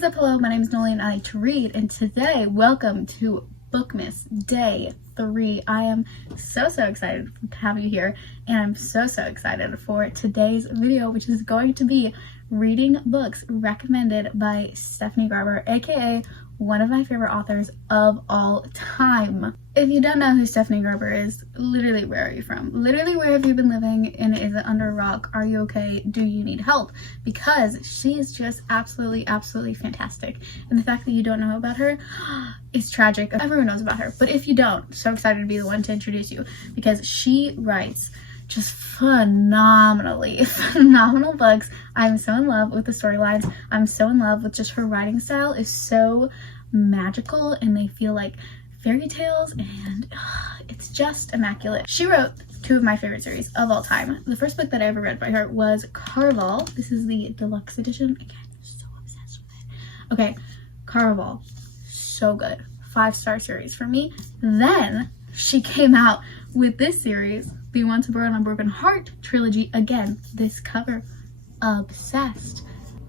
What is up? Hello, my name is Noli and I like to read, and today, welcome to Bookmas Day 3. I am so excited to have you here, and I'm so excited for today's video, which is going to be reading books recommended by Stephanie Garber, aka one of my favorite authors of all time. If you don't know who Stephanie Garber is, literally where are you from? Literally where have you been living, and is it under a rock? Are you okay? Do you need help? Because she is just absolutely fantastic. And the fact that you don't know about her is tragic. Everyone knows about her, but if you don't, so excited to be the one to introduce you, because she writes just phenomenal books. I'm so in love with the storylines. I'm so in love with just her writing style is so magical, and they feel like fairy tales, and it's just immaculate. She wrote two of my favorite series of all time. The first book that I ever read by her was Caraval. This is the deluxe edition. Again, I'm so obsessed with it. Okay, Caraval, so good. 5-star series for me. Then she came out with this series, the Once a Bird on a Broken Heart trilogy. Again, this cover, obsessed.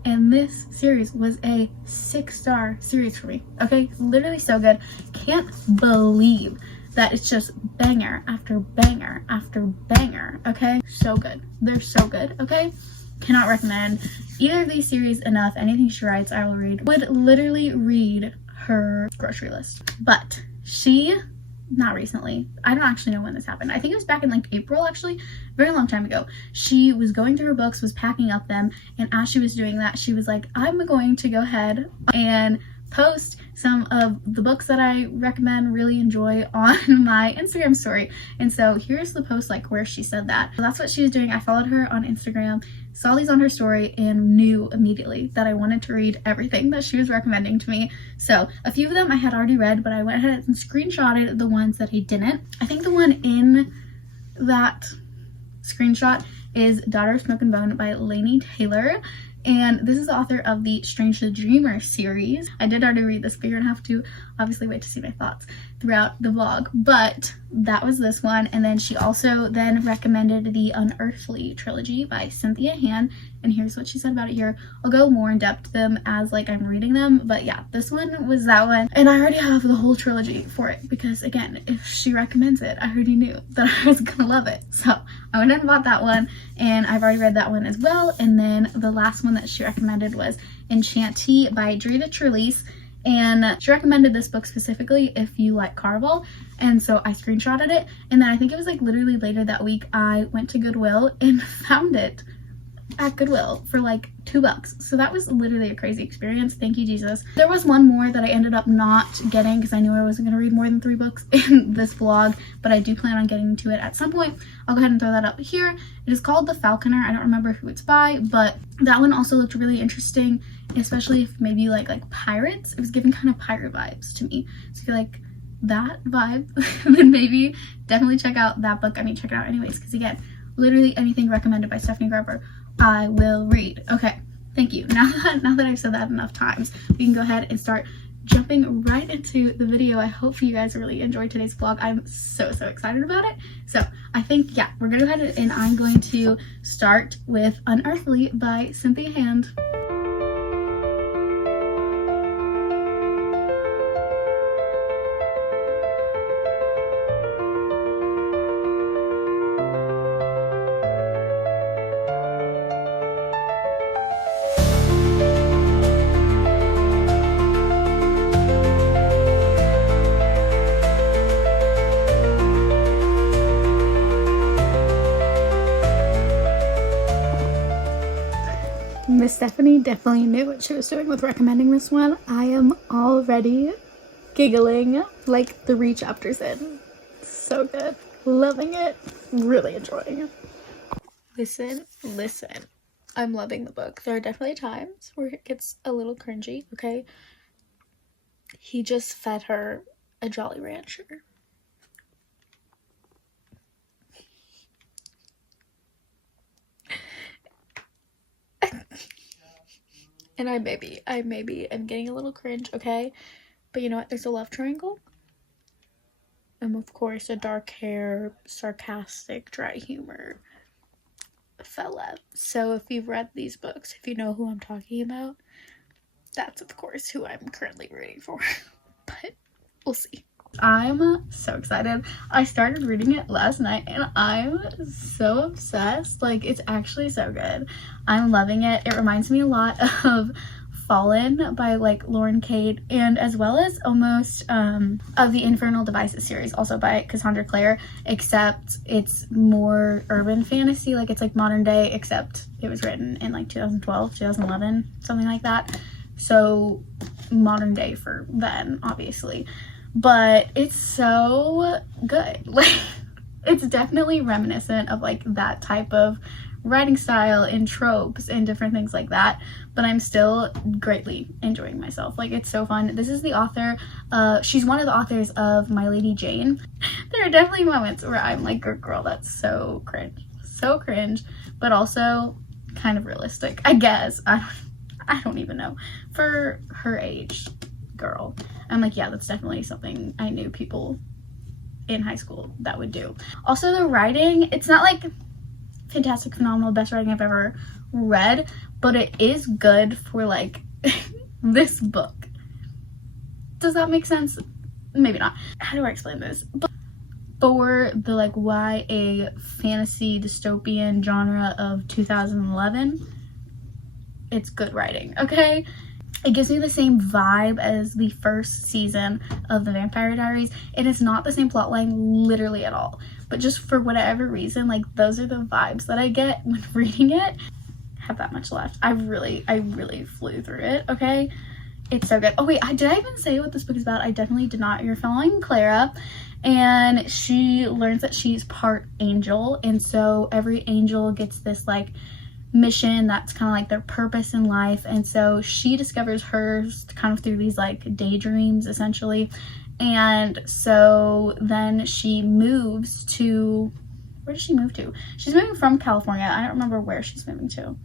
And this series was a 6-star series for me. Okay, literally so good. Can't believe that it's just banger after banger after banger. Okay, so good. They're so good. Okay, cannot recommend either of these series enough. Anything she writes, I will read. Would literally read her grocery list. But she, not recently, I don't actually know when this happened. I think it was back in like April, actually, very long time ago. She was going through her books, was packing up them, and as she was doing that, she was like, I'm going to go ahead and post some of the books that I recommend, really enjoy, on my Instagram story. And so here's the post, like, where she said that. So that's what she was doing. I followed her on Instagram, saw these on her story, and knew immediately that I wanted to read everything that she was recommending to me. So a few of them I had already read, but I went ahead and screenshotted the ones that I didn't. I think the one in that screenshot is Daughter of Smoke and Bone by Laini Taylor. And this is the author of the Strange the Dreamer series. I did already read this, but you're gonna have to obviously wait to see my thoughts throughout the vlog. But that was this one. And then she also then recommended the Unearthly trilogy by Cynthia Han. And here's what she said about it here. I'll go more in depth them as like I'm reading them. But yeah, this one was that one. And I already have the whole trilogy for it, because again, if she recommends it, I already knew that I was gonna love it. So I went and bought that one, and I've already read that one as well. And then the last one that she recommended was Enchantee by Drita Trelease. And she recommended this book specifically if you like Caraval, and so I screenshotted it. And then I think it was like literally later that week, I went to Goodwill and found it at Goodwill for like $2. So that was literally a crazy experience. Thank you, Jesus. There was one more that I ended up not getting because I knew I wasn't going to read more than 3 books in this vlog, but I do plan on getting to it at some point. I'll go ahead and throw that up here. It is called The Falconer. I don't remember who it's by, but that one also looked really interesting, especially if maybe you like pirates. It was giving kind of pirate vibes to me. So if you like that vibe, then maybe definitely check out that book. I mean, check it out anyways, because again, literally anything recommended by Stephanie Garber, I will read. Okay, thank you. Now that I've said that enough times, we can go ahead and start jumping right into the video. I hope you guys really enjoyed today's vlog. I'm so excited about it. So I think, yeah, we're gonna go ahead and I'm going to start with Unearthly by Cynthia Han. Miss Stephanie definitely knew what she was doing with recommending this one. I am already giggling like 3 chapters in. So good. Loving it. Really enjoying it. Listen. I'm loving the book. There are definitely times where it gets a little cringy, okay? He just fed her a Jolly Rancher. And I maybe am getting a little cringe, okay? But you know what? There's a love triangle. And of course, a dark hair, sarcastic, dry humor fella. So if you've read these books, if you know who I'm talking about, that's of course who I'm currently rooting for. But we'll see. I'm so excited. I started reading it last night and I'm so obsessed. Like, it's actually so good. I'm loving it. It reminds me a lot of Fallen by like Lauren Cade, and as well as almost of the Infernal Devices series, also by Cassandra Clare, except it's more urban fantasy. Like, it's like modern day, except it was written in like 2012, 2011, something like that. So modern day for then, obviously. But it's so good. Like, it's definitely reminiscent of like that type of writing style and tropes and different things like that, but I'm still greatly enjoying myself. Like, it's so fun. This is the author, she's one of the authors of My Lady Jane. There are definitely moments where I'm like, girl, that's so cringe, but also kind of realistic, I guess. I don't even know. For her age, girl, I'm like, yeah, that's definitely something I knew people in high school that would do. Also, the writing, it's not like fantastic, phenomenal, best writing I've ever read, but it is good for like this book. Does that make sense? Maybe not. How do I explain this? But for the like YA fantasy dystopian genre of 2011, it's good writing, okay? It gives me the same vibe as the first season of The Vampire Diaries. It is not the same plotline literally at all, but just for whatever reason, like, those are the vibes that I get when reading it. I have that much left. I really flew through it, okay? It's so good. Oh wait, did I even say what this book is about? I definitely did not. You're following Clara, and she learns that she's part angel, and so every angel gets this like mission that's kind of like their purpose in life, and so she discovers hers kind of through these like daydreams essentially. And so then she moves to, where does she move to? She's moving from California. I don't remember where she's moving to.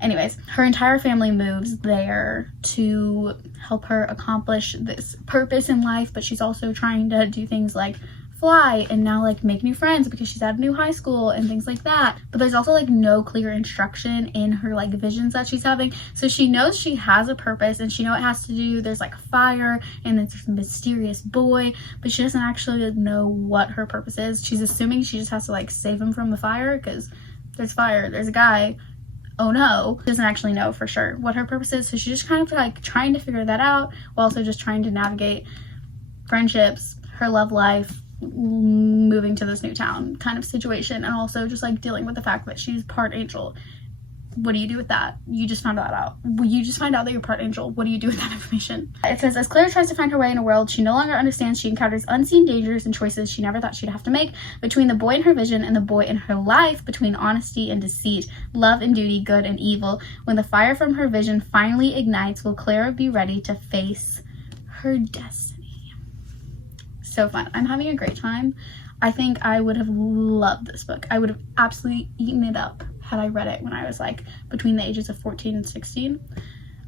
Anyways, her entire family moves there to help her accomplish this purpose in life, but she's also trying to do things like fly and now like make new friends because she's at a new high school and things like that. But there's also like no clear instruction in her like visions that she's having. So she knows she has a purpose and she knows it has to do, there's like fire and there's this mysterious boy, but she doesn't actually know what her purpose is. She's assuming she just has to like save him from the fire because there's fire, there's a guy. Oh no, doesn't actually know for sure what her purpose is. So she's just kind of like trying to figure that out while also just trying to navigate friendships, her love life, moving to this new town kind of situation, and also just like dealing with the fact that she's part angel. What do you do with that? You just found that out. You just find out that you're part angel. What do you do with that information? It says, as Claire tries to find her way in a world she no longer understands, she encounters unseen dangers and choices she never thought she'd have to make. Between the boy in her vision and the boy in her life, between honesty and deceit, love and duty, good and evil, when the fire from her vision finally ignites, will Clara be ready to face her destiny? So fun. I'm having a great time. I think I would have loved this book. I would have absolutely eaten it up had I read it when I was like between the ages of 14 and 16.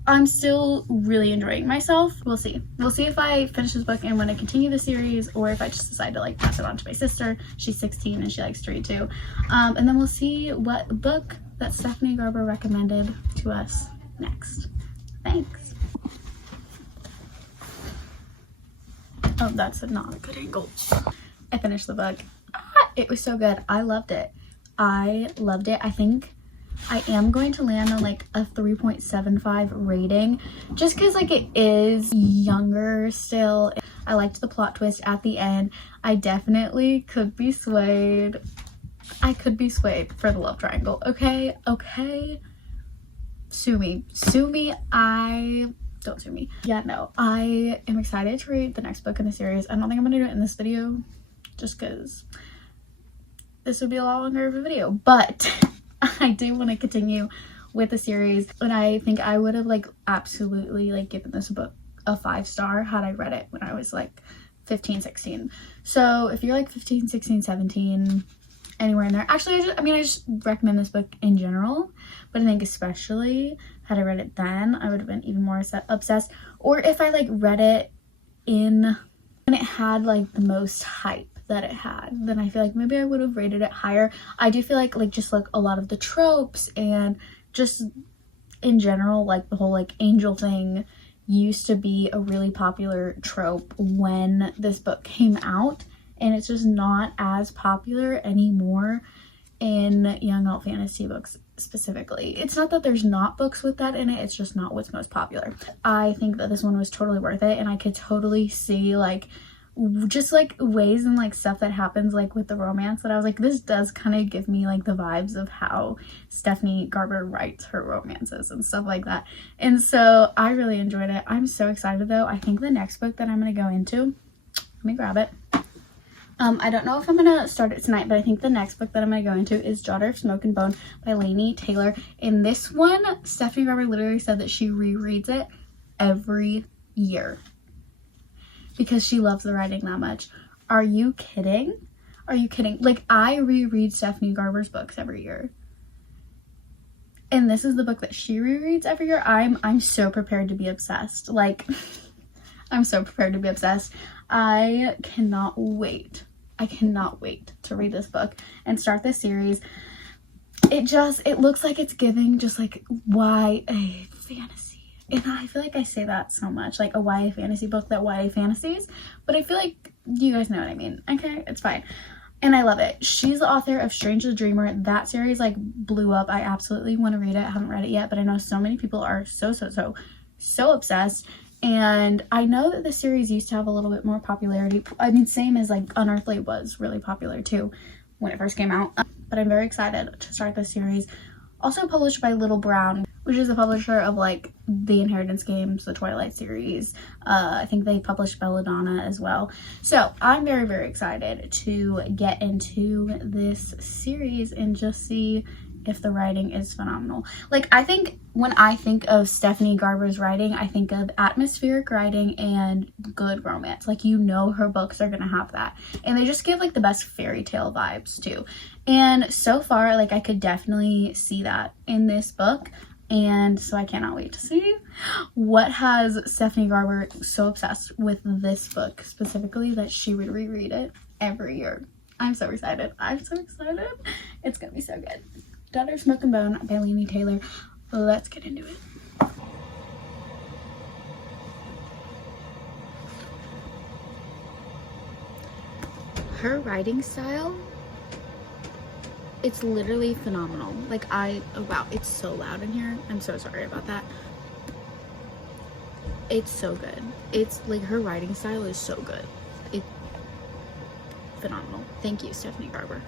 I'm still really enjoying myself. We'll see. We'll see if I finish this book and want to continue the series, or if I just decide to like pass it on to my sister. She's 16 and she likes to read too. And then we'll see what book that Stephanie Garber recommended to us next. Thanks. Oh, that's not a good angle. I finished the book. It was so good. I loved it. I loved it. I think I am going to land on like a 3.75 rating just because like it is younger still. I liked the plot twist at the end. I definitely could be swayed. I could be swayed for the love triangle. Okay? Sue me. Don't sue me. Yeah, no. I am excited to read the next book in the series. I don't think I'm gonna do it in this video just because this would be a lot longer of a video, but I do want to continue with the series, and I think I would have like absolutely like given this book a 5-star had I read it when I was like 15, 16. So if you're like 15, 16, 17, anywhere in there, actually I just recommend this book in general, but I think especially had I read it then, I would have been even more obsessed. Or if I like read it in when it had like the most hype that it had, then I feel like maybe I would have rated it higher. I do feel like just like a lot of the tropes and just in general, like the whole like angel thing used to be a really popular trope when this book came out, and it's just not as popular anymore in young adult fantasy books specifically. It's not that there's not books with that in it, it's just not what's most popular. I think that this one was totally worth it, and I could totally see like just like ways and like stuff that happens like with the romance that I was like, this does kind of give me like the vibes of how Stephanie Garber writes her romances and stuff like that. And so I really enjoyed it. I'm so excited though. I think the next book that I'm going to go into, let me grab it. I don't know if I'm going to start it tonight, but I think the next book that I'm going to go into is Daughter of Smoke and Bone by Laini Taylor. In this one, Stephanie Garber literally said that she rereads it every year because she loves the writing that much. Are you kidding? Are you kidding? Like, I reread Stephanie Garber's books every year, and this is the book that she rereads every year. I'm so prepared to be obsessed. Like, I'm so prepared to be obsessed. I cannot wait. I cannot wait to read this book and start this series. It looks like it's giving just like YA fantasy. And I feel like I say that so much, like a YA fantasy book that YA fantasies, but I feel like you guys know what I mean. Okay, it's fine. And I love it. She's the author of Strange the Dreamer. That series like blew up. I absolutely want to read it. I haven't read it yet, but I know so many people are so obsessed. And I know that the series used to have a little bit more popularity. I mean, same as like Unearthly was really popular too when it first came out. But I'm very excited to start this series. Also published by Little Brown, which is a publisher of like the Inheritance Games, the Twilight series. I think they published Belladonna as well. So I'm very excited to get into this series and just see if the writing is phenomenal. Like, I think when I think of Stephanie Garber's writing, I think of atmospheric writing and good romance. Like, you know her books are gonna have that. And they just give like the best fairy tale vibes too. And so far, like, I could definitely see that in this book. And so I cannot wait to see what has Stephanie Garber so obsessed with this book specifically that she would reread it every year. I'm so excited. I'm so excited. It's gonna be so good. Daughter of Smoke and Bone by Laini Taylor. Let's get into it. Her writing style, it's literally phenomenal. Like, oh wow, it's so loud in here. I'm so sorry about that. It's so good. It's like, her writing style is so good. It's phenomenal. Thank you, Stephanie Garber.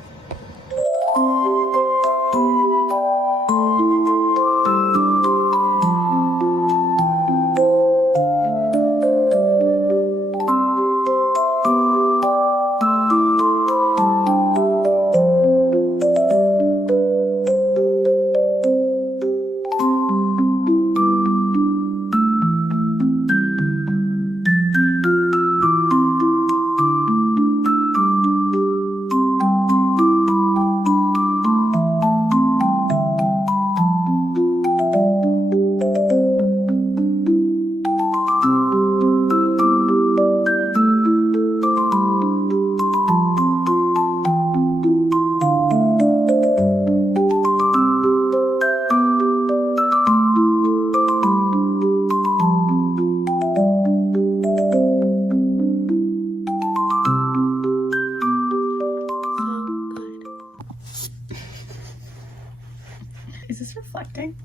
Is this reflecting?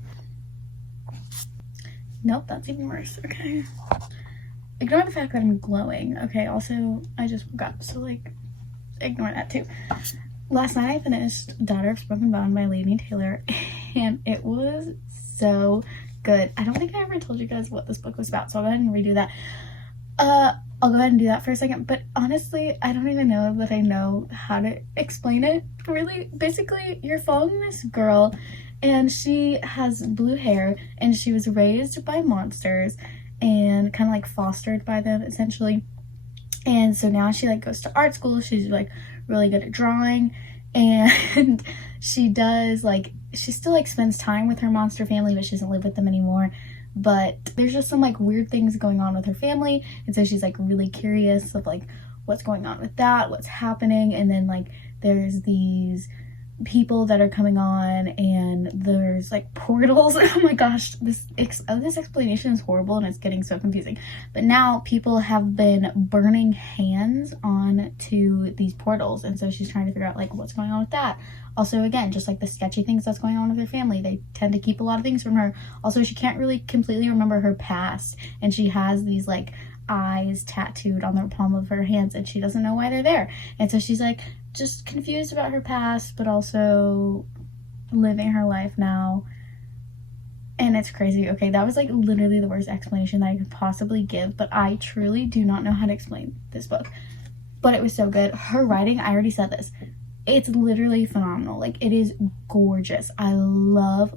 Nope, that's even worse. Okay. Ignore the fact that I'm glowing. Okay, also, I just woke up, so, like, ignore that, too. Last night I finished Daughter of Smoke and Bone by Laini Taylor, and it was so good. I don't think I ever told you guys what this book was about, so I'll go ahead and redo that. I'll go ahead and do that for a second, but honestly, I don't even know that I know how to explain it, really. Basically, you're following this girl, and she has blue hair, and she was raised by monsters and kind of like fostered by them, essentially. And so now she like goes to art school. She's like really good at drawing, and she does like, she still like spends time with her monster family, but she doesn't live with them anymore. But there's just some like weird things going on with her family, and so she's like really curious of like what's going on with that, what's happening. And then like there's these people that are coming on, and there's like portals. Oh my gosh, this explanation is horrible and it's getting so confusing. But now people have been burning hands on to these portals, and so she's trying to figure out like what's going on with that. Also, again, just like the sketchy things that's going on with her family, they tend to keep a lot of things from her. Also, she can't really completely remember her past, and she has these like eyes tattooed on the palm of her hands, and she doesn't know why they're there. And so she's like just confused about her past, but also living her life now. And it's crazy. Okay, that was like literally the worst explanation that I could possibly give, but I truly do not know how to explain this book. But it was so good. Her writing, I already said this, it's literally phenomenal. Like, it is gorgeous. I love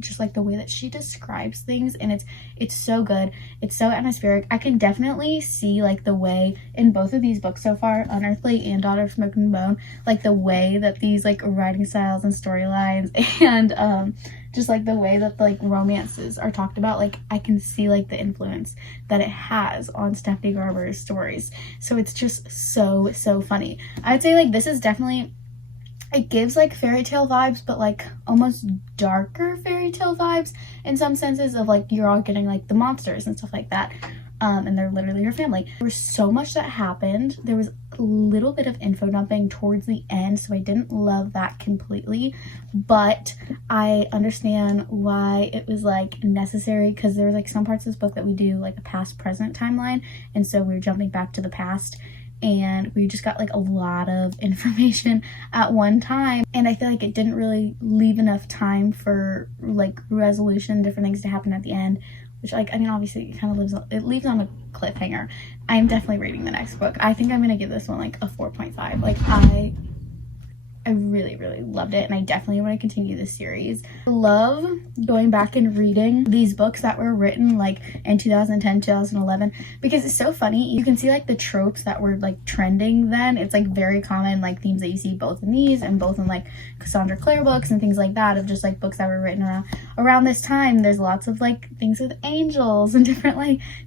just like the way that she describes things, and it's so good. It's so atmospheric. I can definitely see like the way in both of these books so far, Unearthly and Daughter of Smoke and Bone, like the way that these like writing styles and storylines and just like the way that like romances are talked about, like I can see like the influence that it has on Stephanie Garber's stories. So it's just so funny. I'd say like this is definitely, it gives like fairy tale vibes, but like almost darker fairy tale vibes in some senses of like you're all getting like the monsters and stuff like that. And they're literally her family. There was so much that happened. There was a little bit of info dumping towards the end, so I didn't love that completely, but I understand why it was like necessary, because there were like some parts of this book that we do like a past present timeline, and so we were jumping back to the past, and we just got like a lot of information at one time, and I feel like it didn't really leave enough time for like resolution, different things to happen at the end. Which, like, I mean, obviously it kind of leaves on a cliffhanger. I'm definitely reading the next book. I think I'm gonna give this one like a 4.5. Like, I really loved it, and I definitely want to continue this series. I love going back and reading these books that were written like in 2010, 2011, because it's so funny. You can see like the tropes that were like trending then. It's like very common like themes that you see both in these and both in like Cassandra Clare books and things like that, of just like books that were written around this time. There's lots of like things with angels and different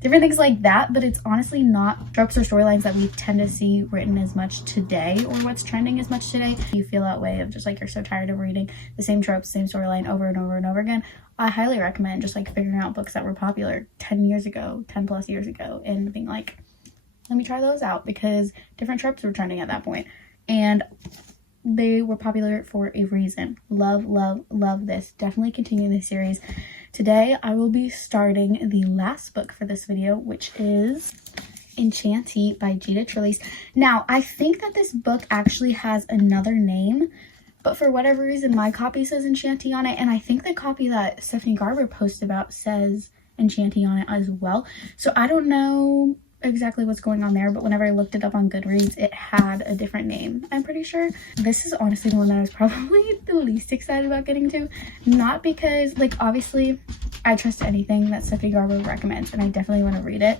things like that, but it's honestly not tropes or storylines that we tend to see written as much today, or what's trending as much today. You feel that way of just like you're so tired of reading the same tropes, same storyline over and over and over again, I highly recommend just like figuring out books that were popular 10 plus years ago and being like, let me try those out, because different tropes were trending at that point and they were popular for a reason. Love this. Definitely continue this series. Today I will be starting the last book for this video, which is Enchantee by Gita Trelease. Now, I think that this book actually has another name, but for whatever reason, my copy says Enchantee on it, and I think the copy that Stephanie Garber posted about says Enchantee on it as well. So I don't know exactly what's going on there, but whenever I looked it up on Goodreads, it had a different name, I'm pretty sure. This is honestly the one that I was probably the least excited about getting to. Not because, like, obviously, I trust anything that Stephanie Garber recommends, and I definitely want to read it.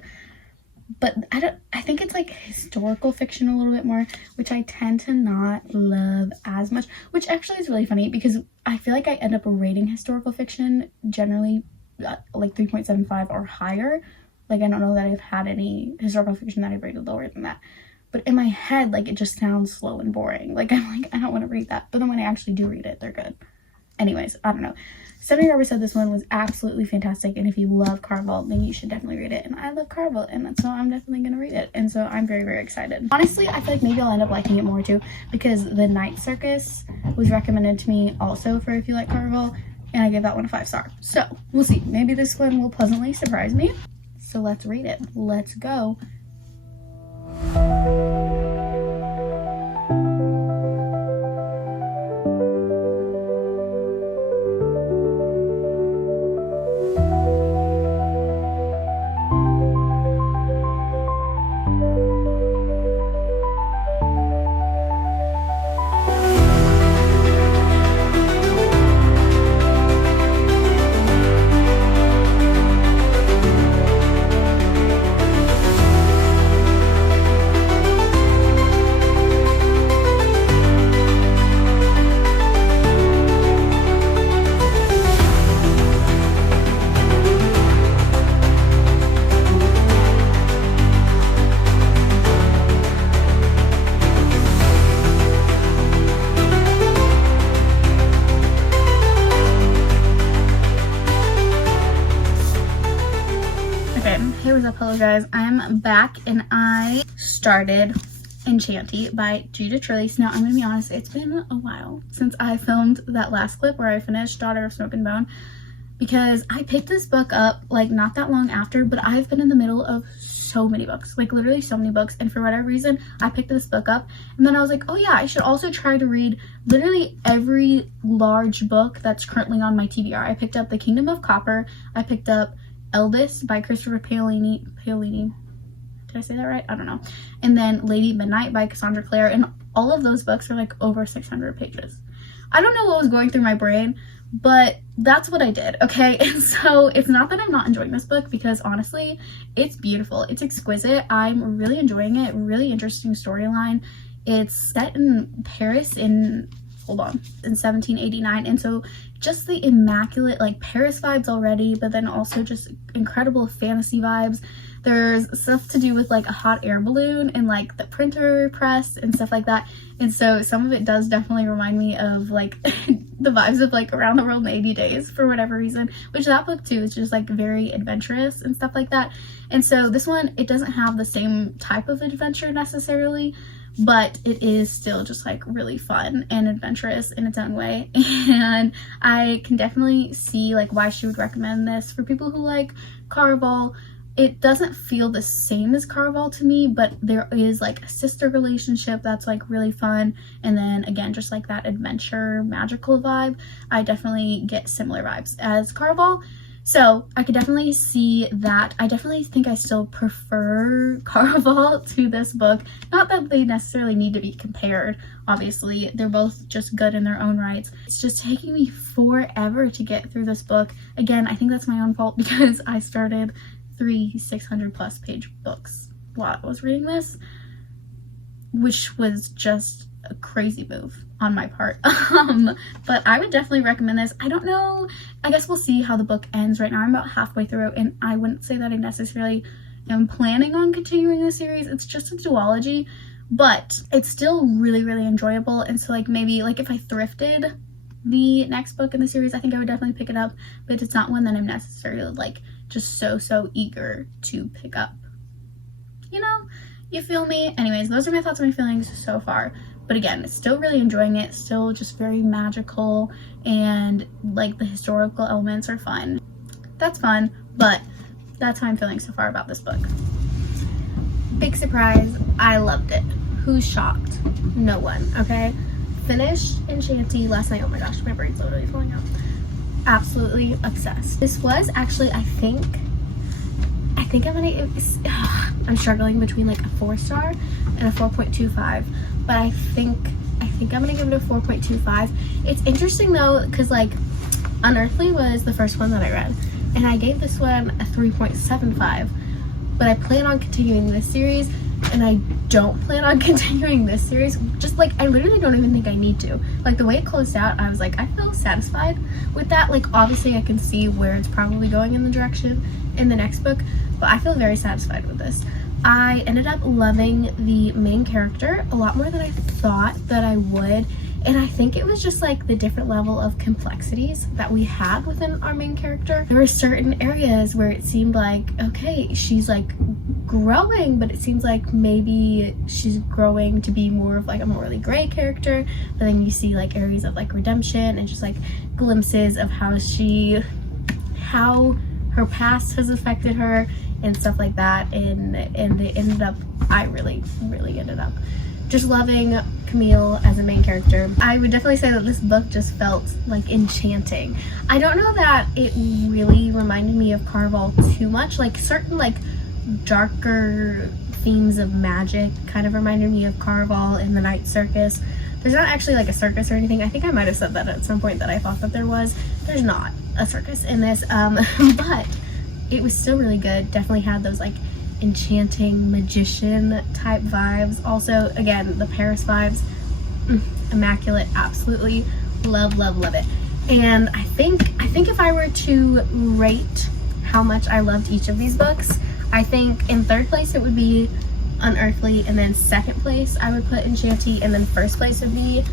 But I think it's like historical fiction a little bit more, which I tend to not love as much, which actually is really funny because I feel like I end up rating historical fiction generally like 3.75 or higher. Like, I don't know that I've had any historical fiction that I've rated lower than that. But in my head, like, it just sounds slow and boring. Like, I'm like, I don't want to read that. But then when I actually do read it, they're good. Anyways, I don't know. Stephanie Garber said this one was absolutely fantastic, and if you love Carvel, then you should definitely read it. And I love Carvel, and so I'm definitely going to read it. And so I'm very excited. Honestly, I feel like maybe I'll end up liking it more too, because The Night Circus was recommended to me also for if you like Carvel, and I gave that one a 5-star. So we'll see. Maybe this one will pleasantly surprise me. So let's read it. Let's go. up? Hello guys, I'm back and I started Enchanty by Judith Trelease. Now I'm gonna be honest, it's been a while since I filmed that last clip where I finished Daughter of Smoke and Bone, because I picked this book up like not that long after, but I've been in the middle of so many books, like literally so many books, and for whatever reason I picked this book up and then I was like, oh yeah, I should also try to read literally every large book that's currently on my TBR. I picked up The Kingdom of Copper, I picked up Eldest by Christopher Paolini. Did I say that right? I don't know. And then Lady Midnight by Cassandra Clare, and all of those books are like over 600 pages. I don't know what was going through my brain, but that's what I did, okay? And so it's not that I'm not enjoying this book, because honestly, it's beautiful. It's exquisite. I'm really enjoying it. Really interesting storyline. It's set in Paris in 1789, and so just the immaculate like Paris vibes already, but then also just incredible fantasy vibes. There's stuff to do with like a hot air balloon and like the printer press and stuff like that, and so some of it does definitely remind me of like the vibes of like Around the World in 80 Days for whatever reason, which that book too is just like very adventurous and stuff like that. And so this one, it doesn't have the same type of adventure necessarily, but it is still just like really fun and adventurous in its own way. And I can definitely see like why she would recommend this for people who like Caraval. It doesn't feel the same as Caraval to me, but there is like a sister relationship that's like really fun, and then again just like that adventure magical vibe. I definitely get similar vibes as Caraval, so I could definitely see that. I definitely think I still prefer Caraval to this book. Not that they necessarily need to be compared, obviously. They're both just good in their own rights. It's just taking me forever to get through this book. Again, I think that's my own fault, because I started 3 600+ page books while I was reading this, which was just a crazy move on my part. But I would definitely recommend this. I don't know, I guess we'll see how the book ends. Right now I'm about halfway through, and I wouldn't say that I necessarily am planning on continuing the series. It's just a duology, but it's still really enjoyable. And so like maybe like if I thrifted the next book in the series, I think I would definitely pick it up, but it's not one that I'm necessarily like just so eager to pick up. You know, you feel me? Anyways, those are my thoughts and my feelings so far. But again, still really enjoying it, still just very magical, and like the historical elements are fun. That's fun, but that's how I'm feeling so far about this book. Big surprise, I loved it. Who's shocked? No one, okay? Finished Enchanty last night. Oh my gosh, my brain's literally falling out. Absolutely obsessed. This was actually, I think I'm gonna, I'm struggling between like a 4-star and a 4.25, but I think I'm gonna give it a 4.25. It's interesting though, because like Unearthly was the first one that I read, and I gave this one a 3.75, but I plan on continuing this series, and I don't plan on continuing this series. Just like, I literally don't even think I need to. Like the way it closed out, I was like, I feel satisfied with that. Like obviously I can see where it's probably going in the direction in the next book, but I feel very satisfied with this. I ended up loving the main character a lot more than I thought that I would, and I think it was just like the different level of complexities that we had within our main character. There were certain areas where it seemed like, okay, she's like growing, but it seems like maybe she's growing to be more of like a morally gray character, but then you see like areas of like redemption and just like glimpses of how her past has affected her and stuff like that, and they ended up, I really ended up just loving Camille as a main character. I would definitely say that this book just felt like enchanting. I don't know that it really reminded me of Caraval too much. Like certain like darker themes of magic kind of reminded me of Caraval in the Night Circus. There's not actually like a circus or anything. I think I might have said that at some point, that I thought that there was. There's not a circus in this, but it was still really good. Definitely had those like enchanting magician type vibes. Also, again, the Paris vibes, immaculate. Absolutely love it. And I think if I were to rate how much I loved each of these books, I think in third place it would be Unearthly, and then second place I would put Enchanty, and then first place would be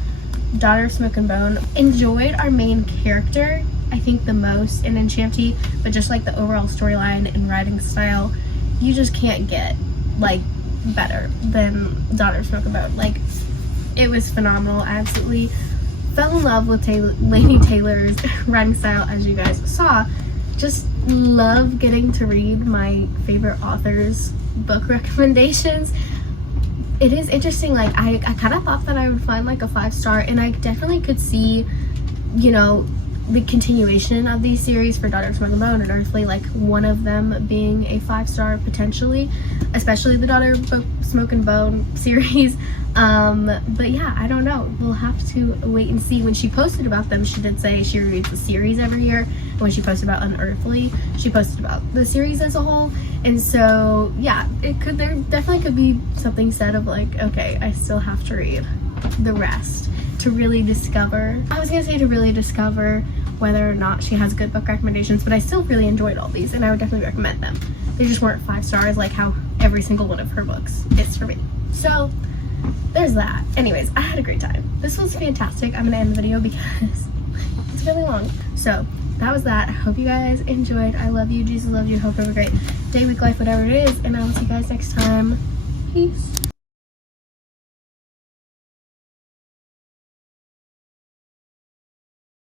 Daughter of Smoke and Bone. Enjoyed our main character, I think, the most in Enchanty, but just like the overall storyline and writing style you just can't get like better than Daughter of Smoke and Bone. Like, it was phenomenal. I absolutely fell in love with Laini Taylor's writing style, as you guys saw. Just love getting to read my favorite authors' book recommendations. It is interesting, like I kind of thought that I would find like a 5-star, and I definitely could see, you know, the continuation of these series for Daughter of Smoke and Bone and Earthly, like one of them being a 5-star potentially, especially the Daughter of Smoke and Bone series. But yeah, I don't know. We'll have to wait and see. When she posted about them, she did say she reads the series every year. And when she posted about Unearthly, she posted about the series as a whole. And so yeah, there definitely could be something said of like, okay, I still have to read the rest to really discover, whether or not she has good book recommendations. But I still really enjoyed all these, and I would definitely recommend them. They just weren't 5 stars like how every single one of her books is for me. So there's that. Anyways, I had a great time. This was fantastic. I'm gonna end the video because it's really long. So that was that. I hope you guys enjoyed. I love you. Jesus loves you. Hope you have a great day, week, life, whatever it is. And I will see you guys next time. Peace.